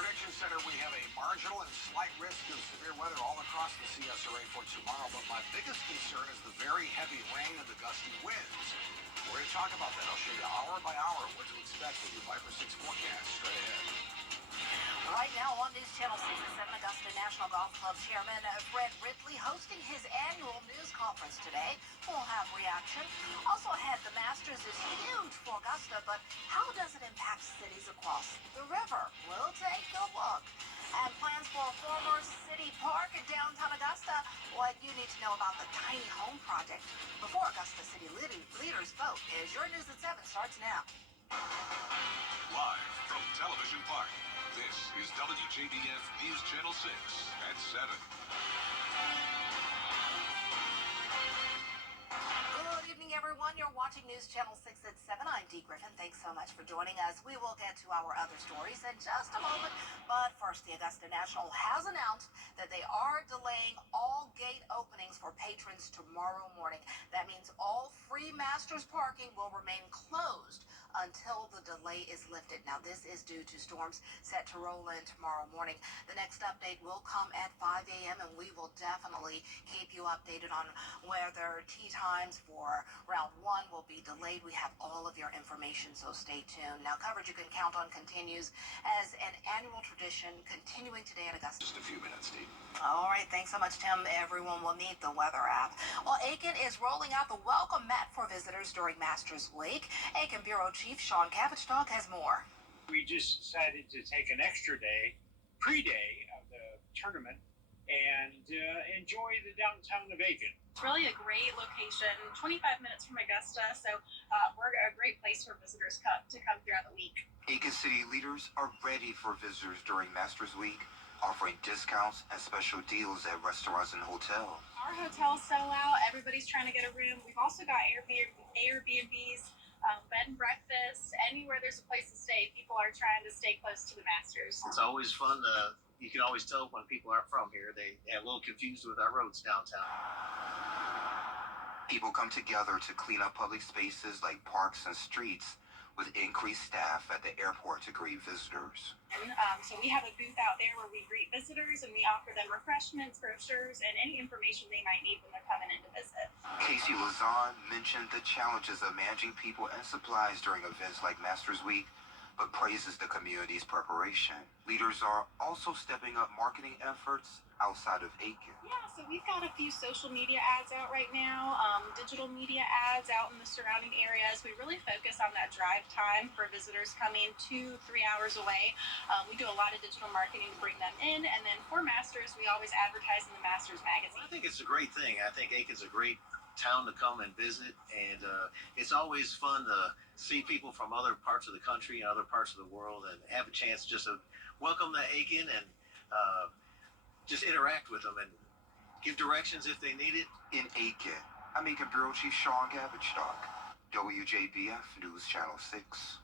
Prediction Center, we have a marginal and slight risk of severe weather all across the CSRA for tomorrow, but my biggest concern is the very heavy rain and the gusty winds. We're going to talk about that. I'll show you hour by hour what to expect with your 5 for 6 forecast straight ahead. Right now on News Channel 67, Augusta National Golf Club Chairman Fred Ridley hosting his annual news conference today. We'll have reaction. Also ahead, the Masters is huge for Augusta, but how does it impact cities across the river? We'll take a look. And plans for a former city park in downtown Augusta. What you need to know about the tiny home project before Augusta City leaders vote is your News at 7 starts now. Live from Television Park, this is WJBF News Channel 6 at 7. Good evening, everyone. You're watching News Channel 6 at 7. I'm Dee Griffin. Thanks so much for joining us. We will get to our other stories in just a moment. But first, the Augusta National has announced that they are delaying all gate openings for patrons tomorrow morning. That means all free Masters parking will remain closed until the delay is lifted. Now, this is due to storms set to roll in tomorrow morning. The next update will come at 5 a.m. and we will definitely keep you updated on whether tee times for round 1 will be delayed. We have all of your information, so stay tuned. Now, coverage you can count on continues as an annual tradition continuing today in Augusta. Just a few minutes, Steve. All right, thanks so much, Tim. Everyone will need the weather app. Well, Aiken is rolling out the welcome mat for visitors during Masters Week. Aiken Bureau Chief Sean Cabbage-Dog has more. We just decided to take an extra day, pre-day of the tournament, and enjoy the downtown of Aiken. It's really a great location, 25 minutes from Augusta, so we're a great place for visitors to come throughout the week. Aiken City leaders are ready for visitors during Masters Week, offering discounts and special deals at restaurants and hotels. Our hotels sell out. Everybody's trying to get a room. We've also got Airbnbs, bed and breakfast. Anywhere there's a place to stay, people are trying to stay close to the Masters. It's always fun you can always tell when people aren't from here. They get a little confused with our roads downtown. People come together to clean up public spaces like parks and streets, with increased staff at the airport to greet visitors. So we have a booth out there where we greet visitors and we offer them refreshments, brochures, and any information they might need when they're coming in to visit. Casey Lazan mentioned the challenges of managing people and supplies during events like Masters Week, but praises the community's preparation. Leaders are also stepping up marketing efforts outside of Aiken. Yeah, so we've got a few social media ads out right now, digital media ads out in the surrounding areas. We really focus on that drive time for visitors coming 2-3 hours away. We do a lot of digital marketing to bring them in, and then for Masters, we always advertise in the Masters magazine. I think it's a great thing. I think Aiken's a great town to come and visit, and it's always fun to see people from other parts of the country and other parts of the world and have a chance just to welcome to Aiken and just interact with them and give directions if they need it. In Aiken, I'm Aiken Bureau Chief Sean Cabbage-Dog, WJBF News Channel 6.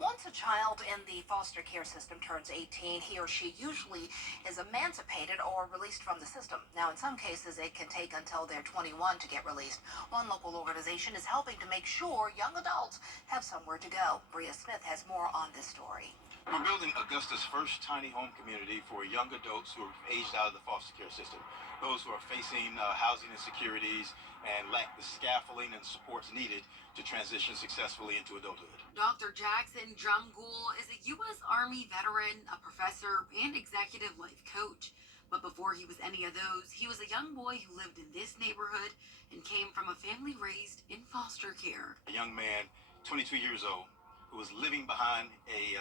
Once a child in the foster care system turns 18, he or she usually is emancipated or released from the system. Now, in some cases, it can take until they're 21 to get released. One local organization is helping to make sure young adults have somewhere to go. Bria Smith has more on this story. We're building Augusta's first tiny home community for young adults who are aged out of the foster care system, those who are facing housing insecurities and lack the scaffolding and supports needed to transition successfully into adulthood. Dr. Jackson Drumgoole is a U.S. Army veteran, a professor, and executive life coach. But before he was any of those, he was a young boy who lived in this neighborhood and came from a family raised in foster care. A young man, 22 years old, who was living behind a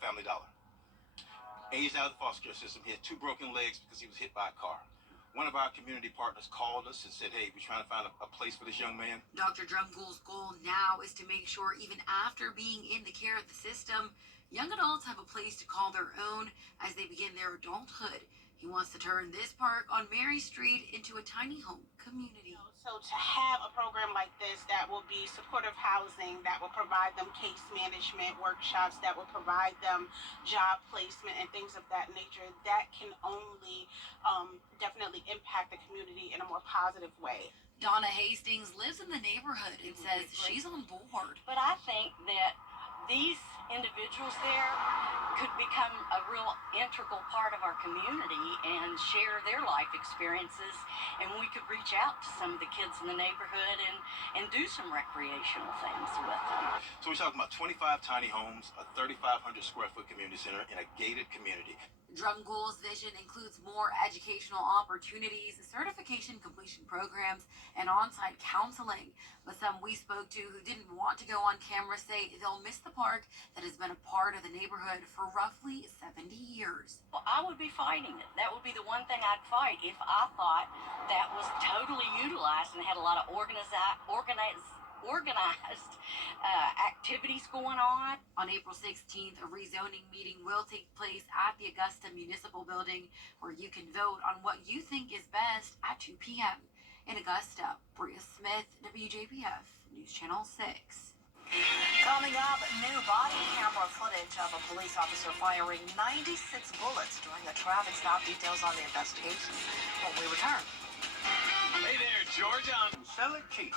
Family Dollar. Aged out of the foster care system, he had 2 broken legs because he was hit by a car. One of our community partners called us and said, hey, we're trying to find a place for this young man. Dr. Drumgoole's goal now is to make sure even after being in the care of the system, young adults have a place to call their own as they begin their adulthood. He wants to turn this park on Mary Street into a tiny home community. So to have a program like this that will be supportive housing, that will provide them case management workshops, that will provide them job placement and things of that nature, that can only definitely impact the community in a more positive way. Donna Hastings lives in the neighborhood and says she's on board. But I think that these individuals there could become a real integral part of our community and share their life experiences, and we could reach out to some of the kids in the neighborhood and do some recreational things with them. So we're talking about 25 tiny homes, a 3,500 square foot community center in a gated community. Drumgool's vision includes more educational opportunities, certification completion programs, and on-site counseling. But some we spoke to who didn't want to go on camera say they'll miss the park that has been a part of the neighborhood for roughly 70 years. Well, I would be fighting it. That would be the one thing I'd fight if I thought that was totally utilized and had a lot of organized activities going on. On April 16th, a rezoning meeting will take place at the Augusta Municipal Building, where you can vote on what you think is best at 2 p.m. In Augusta, Bria Smith, WJBF, News Channel 6. Coming up, new body camera footage of a police officer firing 96 bullets during a traffic stop. Details on the investigation when we return. Hey there, George. Sell it cheap.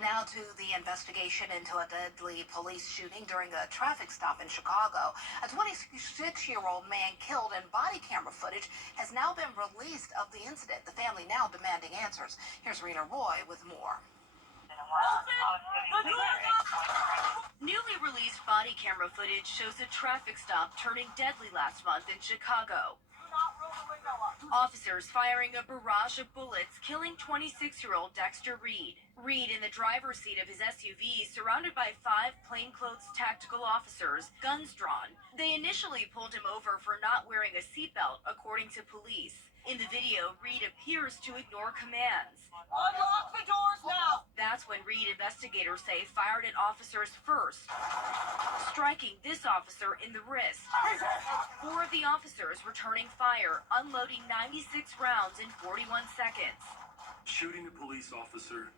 Now to the investigation into a deadly police shooting during a traffic stop in Chicago. A 26-year-old man killed, and body camera footage has now been released of the incident. The family now demanding answers. Here's Rena Roy with more. Newly released body camera footage shows a traffic stop turning deadly last month in Chicago. Officers firing a barrage of bullets, killing 26-year-old Dexter Reed. Reed in the driver's seat of his SUV, surrounded by 5 plainclothes tactical officers, guns drawn. They initially pulled him over for not wearing a seatbelt, according to police. In the video, Reed appears to ignore commands. Unlock the doors now! That's when Reed, investigators say, fired at officers first, striking this officer in the wrist. 4 of the officers returning fire, unloading 96 rounds in 41 seconds. Shooting a police officer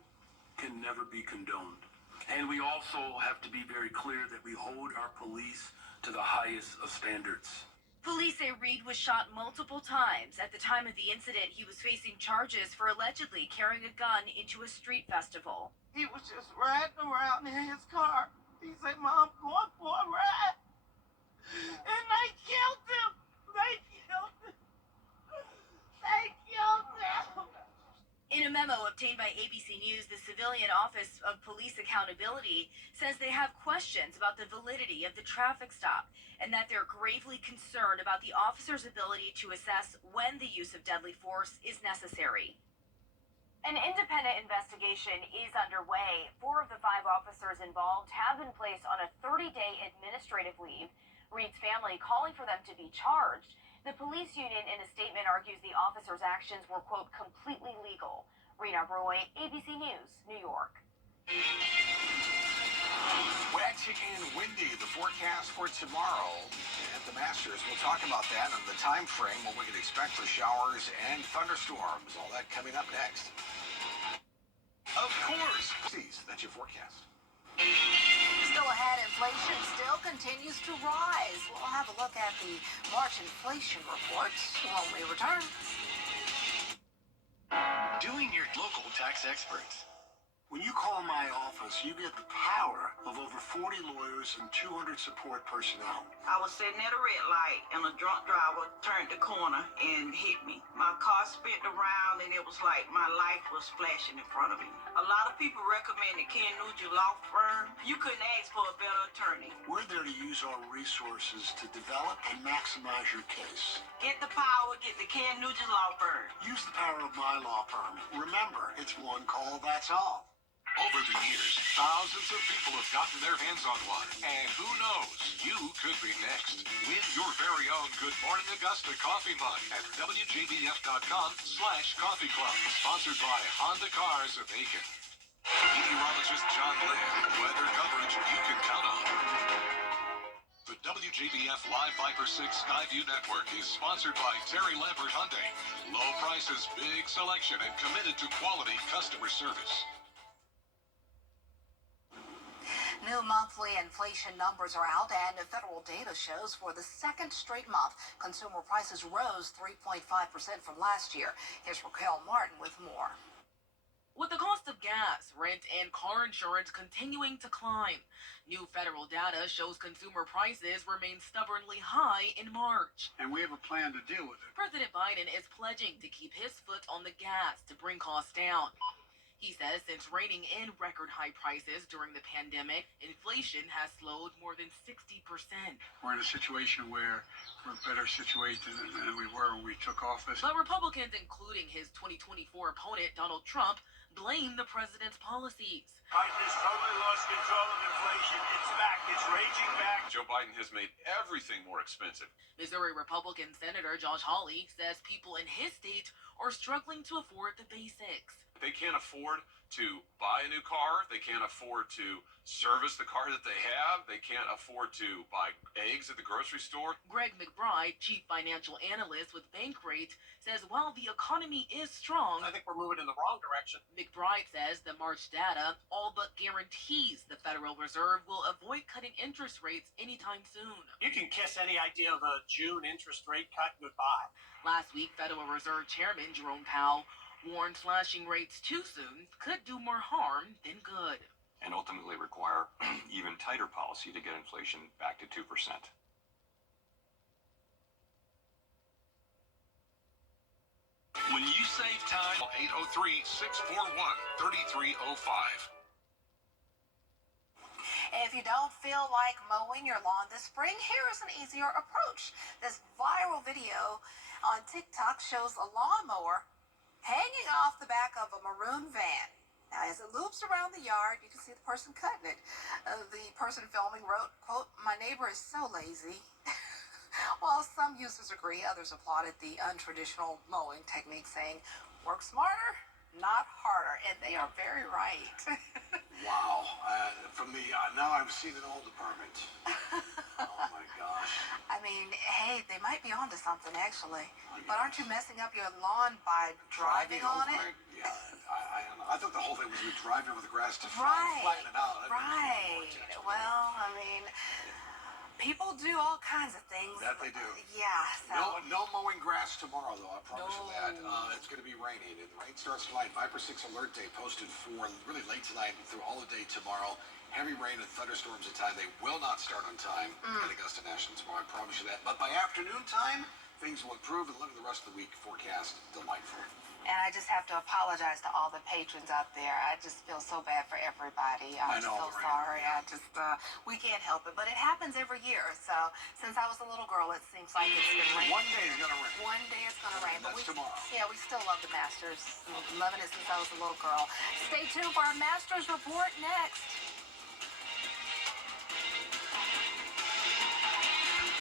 can never be condoned. And we also have to be very clear that we hold our police to the highest of standards. Police say Reed was shot multiple times. At the time of the incident, he was facing charges for allegedly carrying a gun into a street festival. He was just riding around in his car. He said, Mom, going for a ride. And they killed him. They killed him. They killed him. In a memo obtained by ABC News, the Civilian Office of Police Accountability says they have questions about the validity of the traffic stop and that they're gravely concerned about the officer's ability to assess when the use of deadly force is necessary. An independent investigation is underway. 4 of the 5 officers involved have been placed on a 30-day administrative leave. Reed's family calling for them to be charged. The police union in a statement argues the officers' actions were, quote, completely legal. Rena Roy, ABC News, New York. Wet and windy, the forecast for tomorrow at the Masters. We'll talk about that and the time frame, what we can expect for showers and thunderstorms. All that coming up next. Of course. That's your forecast. Still ahead, inflation still continues to rise. We'll have a look at the March inflation report when we return. Doing your local tax experts. When you call my office, you get the power of over 40 lawyers and 200 support personnel. I was sitting at a red light and a drunk driver turned the corner and hit me. My car spit around and it was like my life was flashing in front of me. A lot of people recommend the Ken Nugent Law Firm. You couldn't ask for a better attorney. We're there to use our resources to develop and maximize your case. Get the power, get the Ken Nugent Law Firm. Use the power of my law firm. Remember, it's one call, that's all. Over the years, thousands of people have gotten their hands on one. And who knows, you could be next. Win your very own Good Morning Augusta coffee mug at WJBF.com/coffee club. Sponsored by Honda Cars of Aiken. Meteorologist John Lynn. Weather coverage you can count on. The WJBF Live Viper 6 Skyview Network is sponsored by Terry Lambert Hyundai. Low prices, big selection, and committed to quality customer service. New monthly inflation numbers are out, and federal data shows for the second straight month, consumer prices rose 3.5% from last year. Here's Raquel Martin with more. With the cost of gas gas, rent, and car insurance continuing to climb. New federal data shows consumer prices remain stubbornly high in March. And we have a plan to deal with it. President Biden is pledging to keep his foot on the gas to bring costs down. He says since reining in record high prices during the pandemic, inflation has slowed more than 60%. We're in a situation where we're better situated than we were when we took office. But Republicans, including his 2024 opponent, Donald Trump, blame the president's policies. Biden has totally lost control of inflation. It's back. It's raging back. Joe Biden has made everything more expensive. Missouri Republican Senator Josh Hawley says people in his state are struggling to afford the basics. They can't afford to buy a new car. They can't afford to service the car that they have. They can't afford to buy eggs at the grocery store. Greg McBride, chief financial analyst with Bankrate, says while the economy is strong, I think we're moving in the wrong direction. McBride says the March data all but guarantees the Federal Reserve will avoid cutting interest rates anytime soon. You can kiss any idea of a June interest rate cut goodbye. Last week, Federal Reserve Chairman Jerome Powell warned slashing rates too soon could do more harm than good. And ultimately require even tighter policy to get inflation back to 2%. When you save time, 803-641-3305. If you don't feel like mowing your lawn this spring, here is an easier approach. This viral video on TikTok shows a lawnmower hanging off the back of a maroon van. Now, as it loops around the yard, you can see the person cutting it. The person filming wrote, quote, "My neighbor is so lazy." While some users agree, others applauded the untraditional mowing technique, saying, "Work smarter, not harder." And they are very right. Wow. From the now I'm seeing an old department. Oh my gosh. I mean, hey, they might be onto something, actually. But aren't you messing up your lawn by driving on it? Yeah, I thought the whole thing was you driving over the grass to Right. flatten it out. Right. Well, I mean, people do all kinds of things. That they do. Yeah. So. No mowing grass tomorrow, though. I promise you that. It's going to be raining. And the rain starts tonight. Viper 6 alert day posted for really late tonight through all the day tomorrow. Heavy rain and thunderstorms at time. They will not start on time at Augusta National tomorrow. I promise you that. But by afternoon time, things will improve. And look at the rest of the week forecast. Delightful. And I just have to apologize to all the patrons out there. I just feel so bad for everybody. I'm so sorry. We can't help it. But it happens every year. So since I was a little girl, it seems like it's been raining. One day it's going to rain. One day it's going to rain. That's tomorrow. Yeah, we still love the Masters. Loving it since I was a little girl. Stay tuned for our Masters report next.